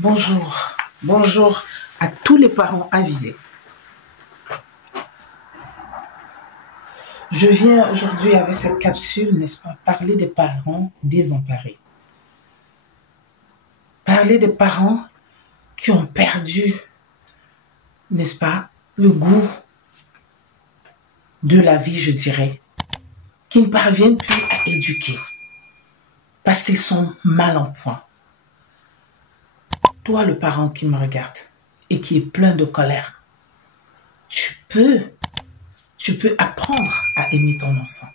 Bonjour, bonjour à tous les parents avisés. Je viens aujourd'hui avec cette capsule, n'est-ce pas, parler des parents désemparés. Parler des parents qui ont perdu, n'est-ce pas, le goût de la vie, je dirais, qui ne parviennent plus à éduquer parce qu'ils sont mal en point. Toi, le parent qui me regarde et qui est plein de colère, tu peux apprendre à aimer ton enfant.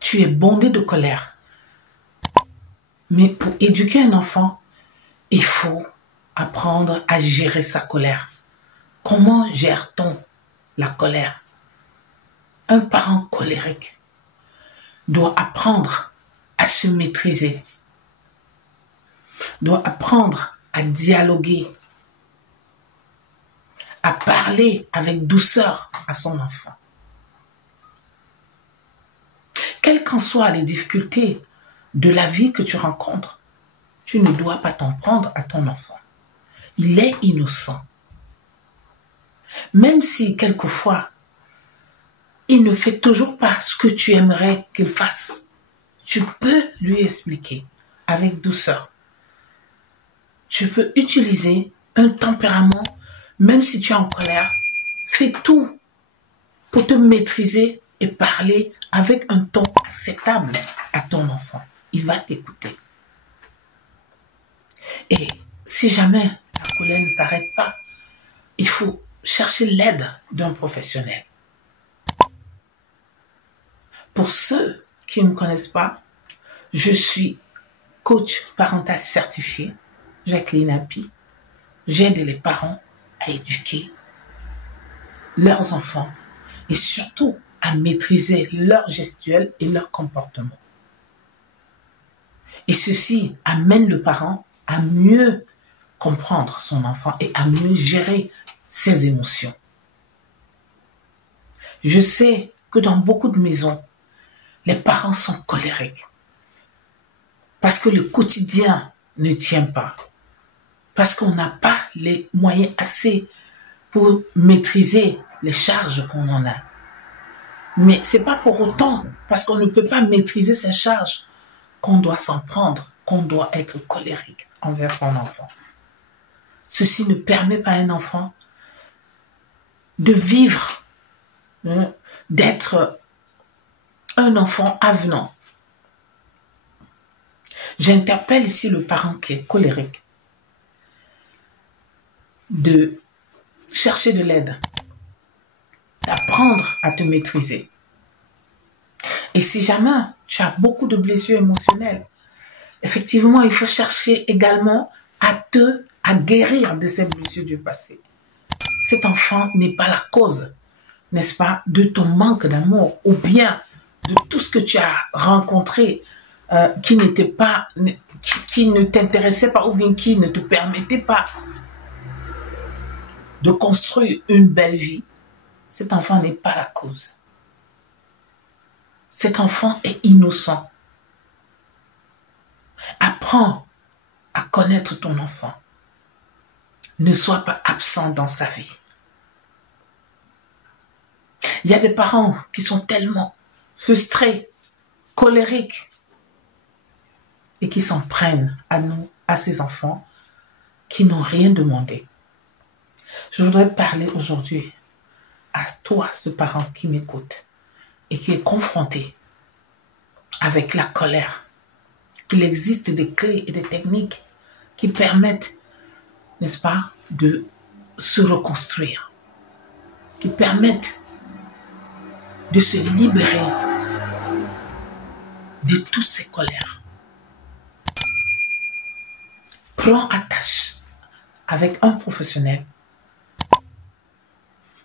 Tu es bondé de colère. Mais pour éduquer un enfant, il faut apprendre à gérer sa colère. Comment gère-t-on la colère? Un parent colérique doit apprendre à se maîtriser, doit apprendre à dialoguer, à parler avec douceur à son enfant. Quelles qu'en soient les difficultés de la vie que tu rencontres, tu ne dois pas t'en prendre à ton enfant. Il est innocent. Même si quelquefois, il ne fait toujours pas ce que tu aimerais qu'il fasse, tu peux lui expliquer avec douceur. Tu peux utiliser un tempérament, même si tu es en colère, fais tout pour te maîtriser et parler avec un ton acceptable à ton enfant. Il va t'écouter. Et si jamais la colère ne s'arrête pas, il faut chercher l'aide d'un professionnel. Pour ceux qui ne me connaissent pas, je suis coach parental certifié, Jacqueline Api. J'aide les parents à éduquer leurs enfants et surtout à maîtriser leur gestuelle et leur comportement. Et ceci amène le parent à mieux comprendre son enfant et à mieux gérer ses émotions. Je sais que dans beaucoup de maisons, les parents sont colériques parce que le quotidien ne tient pas, parce qu'on n'a pas les moyens assez pour maîtriser les charges qu'on en a. Mais c'est pas pour autant, parce qu'on ne peut pas maîtriser ces charges, qu'on doit s'en prendre, qu'on doit être colérique envers son enfant. Ceci ne permet pas à un enfant de vivre, d'être un enfant avenant. J'interpelle ici le parent qui est colérique de chercher de l'aide, d'apprendre à te maîtriser. Et si jamais tu as beaucoup de blessures émotionnelles, effectivement, il faut chercher également à guérir de ces blessures du passé. Cet enfant n'est pas la cause, n'est-ce pas, de ton manque d'amour ou bien de tout ce que tu as rencontré qui ne t'intéressait pas ou bien qui ne te permettait pas de construire une belle vie. Cet enfant n'est pas la cause. Cet enfant est innocent. Apprends à connaître ton enfant. Ne sois pas absent dans sa vie. Il y a des parents qui sont tellement frustrés, colériques, et qui s'en prennent à nous, à ces enfants qui n'ont rien demandé. Je voudrais parler aujourd'hui à toi, ce parent qui m'écoute et qui est confronté avec la colère, qu'il existe des clés et des techniques qui permettent, n'est-ce pas, de se reconstruire, qui permettent de se libérer de toutes ces colères. Prends attache avec un professionnel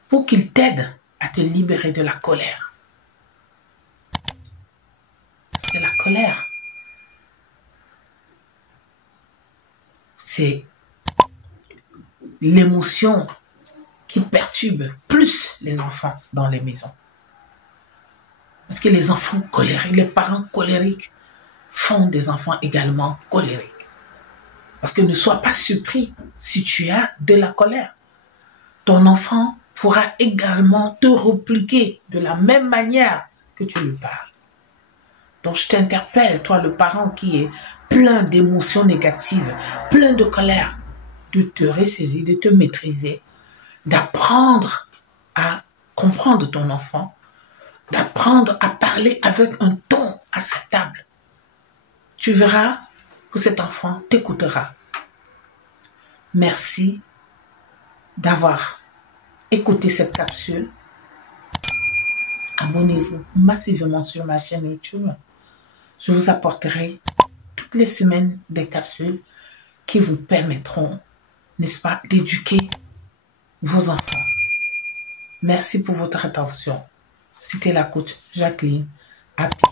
pour qu'il t'aide à te libérer de la colère. Parce que la colère, c'est l'émotion qui perturbe plus les enfants dans les maisons. Parce que les enfants colériques, les parents colériques font des enfants également colériques. Parce que ne sois pas surpris si tu as de la colère. Ton enfant pourra également te répliquer de la même manière que tu lui parles. Donc je t'interpelle, toi le parent qui est plein d'émotions négatives, plein de colère, de te ressaisir, de te maîtriser, d'apprendre à comprendre ton enfant, d'apprendre à parler avec un ton acceptable. Tu verras que cet enfant t'écoutera. Merci d'avoir écouté cette capsule. Abonnez-vous massivement sur ma chaîne YouTube. Je vous apporterai toutes les semaines des capsules qui vous permettront, n'est-ce pas, d'éduquer vos enfants. Merci pour votre attention. C'était la coach Jacqueline Happy.